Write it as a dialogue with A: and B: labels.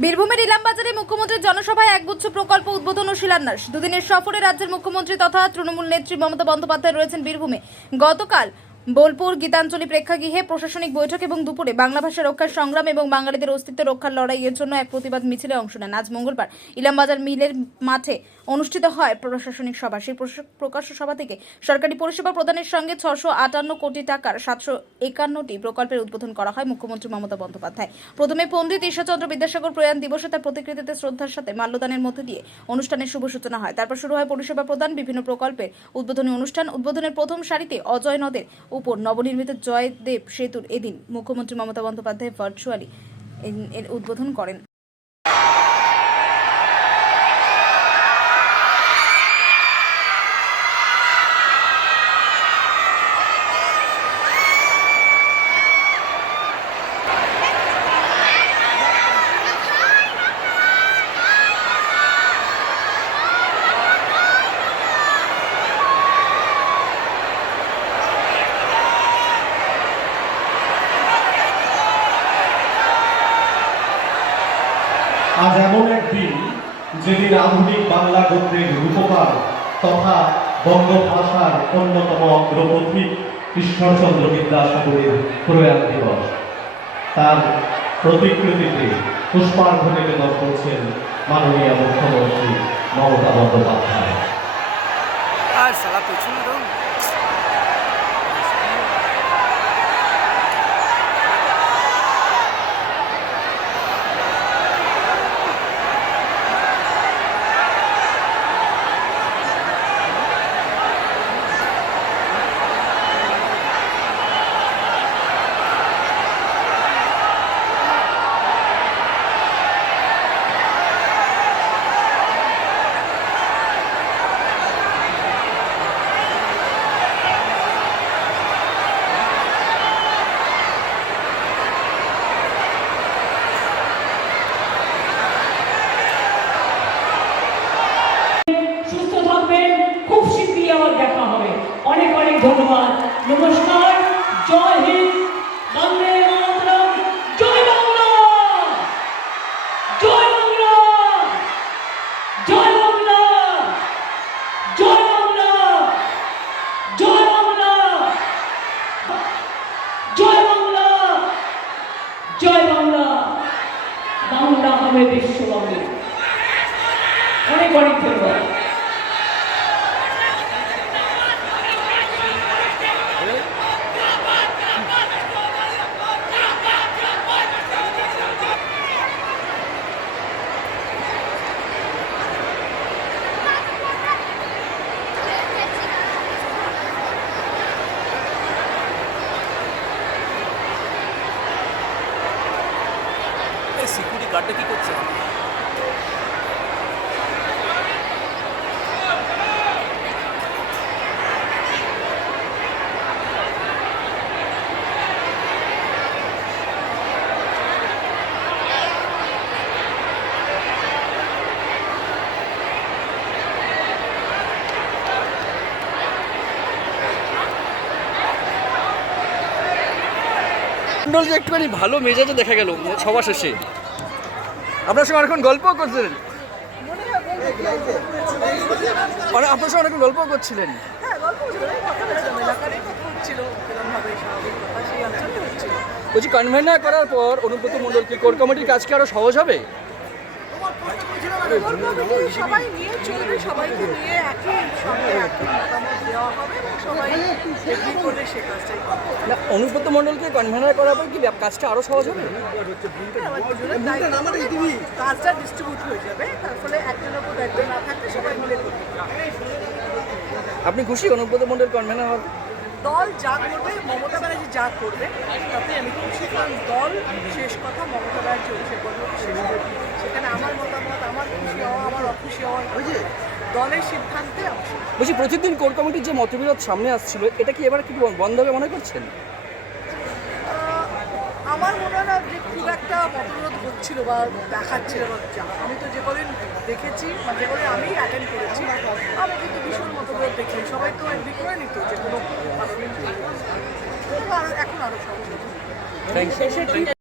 A: বীরভূমের ইলামবাজারে মুখ্যমন্ত্রীর জনসভায় একগুচ্ছ প্রকল্প উদ্বোধন ও শিলান্যাস। দুদিনের সফরে রাজ্যের মুখ্যমন্ত্রী তথা তৃণমূল নেত্রী মমতা বন্দ্যোপাধ্যায় রয়েছেন বীরভূমে। গতকাল বোলপুর গীতাঞ্জলি প্রেক্ষাগৃহে প্রশাসনিক বৈঠক এবং দুপুরে বাংলা ভাষা রক্ষার সংগ্রাম এবং বাঙালিদের অস্তিত্ব রক্ষার লড়াইয়ের জন্য এক প্রতিবাদ মিছিলে অংশ নেন। আজ মঙ্গলবার ইলামবাজার মিলের মাঠে অনুষ্ঠিত হয় প্রশাসনিক সভা। সেই প্রকাশ্য সভা থেকে সরকারি পরিষেবা প্রদানের সঙ্গে ছশো আটান্ন কোটি টাকার সাতশো একান্নটি প্রকল্পের উদ্বোধন করা হয় মুখ্যমন্ত্রী মমতা বন্দ্যোপাধ্যায়। প্রথমে পণ্ডিত ঈশ্বরচন্দ্র বিদ্যাসাগর প্রয়াণ দিবসে তার প্রতিকৃতিতে শ্রদ্ধার সাথে মাল্যদানের মধ্যে দিয়ে অনুষ্ঠানের শুভ সূচনা হয়। তারপর শুরু হয় পরিষেবা প্রদান, বিভিন্ন প্রকল্পের উদ্বোধনী অনুষ্ঠান। উদ্বোধনের প্রথম সারিতে অজয় নদের উপর নবনির্মিত জয়দেব সেতুর এদিন মুখ্যমন্ত্রী মমতা বন্দ্যোপাধ্যায় ভার্চুয়ালি এর উদ্বোধন করেন।
B: আজ এমন একদিন যেদিন আধুনিক বাংলা গদ্যের রূপকার তথা বঙ্গ ভাষার অন্যতম অগ্রপথিক ঈশ্বরচন্দ্র বিদ্যাসাগরের প্রয়াণ দিবস। তার প্রতিকৃতিতে পুষ্পার্ঘ নিবেদন করছেন মাননীয় মুখ্যমন্ত্রী মমতা বন্দ্যোপাধ্যায়।
C: আর পেছনে দাও
D: সুস্থ থাকবেন খুব শীঘ্রই আবার দেখা হবে অনেক অনেক ধন্যবাদ। নমস্কার। জয় হিন্দ। বন্দে মাতরম। জয় বাংলা। জয় বাংলা। জয় বাংলা। জয় বাংলা। জয় বাংলা। জয় বাংলা। জয় বাংলা। বাংলা হবে বিশ্ববাংলা অনেক অনেক ধন্যবাদ।
C: গার্ডটা কি করছে? একটুখানি ভালো মেজাজে দেখা গেল সবার শেষে। আপনার সঙ্গে অনেকক্ষণ গল্প করছিলেন। আপনার সঙ্গে অনেকক্ষণ গল্প করছিলেন।
E: হ্যাঁ
C: বলছি কনভেনার করার পর অনুব্রত মন্ডল কি কোর কমিটির কাজ কি আরও সহজ হবে?
E: সবাই
C: না, অনুব্রত মন্ডলকে কনভেনার করার পর কি কাজটা আরও সহজ হবে?
E: কাজটা ডিস্ট্রিবিউট হয়ে যাবে তার ফলে
C: আপনি খুশি অনুব্রত মন্ডল কনভেনার হবে
E: দল যা করবে, মমতা ব্যানার্জি যা করবে তাতে আমি খুশি, কারণ দল শেষ কথা মমতা ব্যানার্জি অভিষেক সেখানে আমার মতামত আমার খুশি হওয়া আমার অখুশি হওয়া দলের সিদ্ধান্তে
C: বলছি প্রতিদিন কোর কমিটির যে মতবিরোধ সামনে আসছিল এটা কি এবার কি বন্ধ হবে মনে করছেন?
E: আমার মনে হয় না যে খুব একটা মতবিরোধ হচ্ছিল বা দেখাচ্ছিল আমি তো যে কদিন দেখেছি বা যে কদিন আমি অ্যাটেন্ড করেছি আমি কিন্তু ভীষণ মতবিরোধ দেখি সবাই তো এগ্রি করে নিত যে কোনো এখন আরও সহজ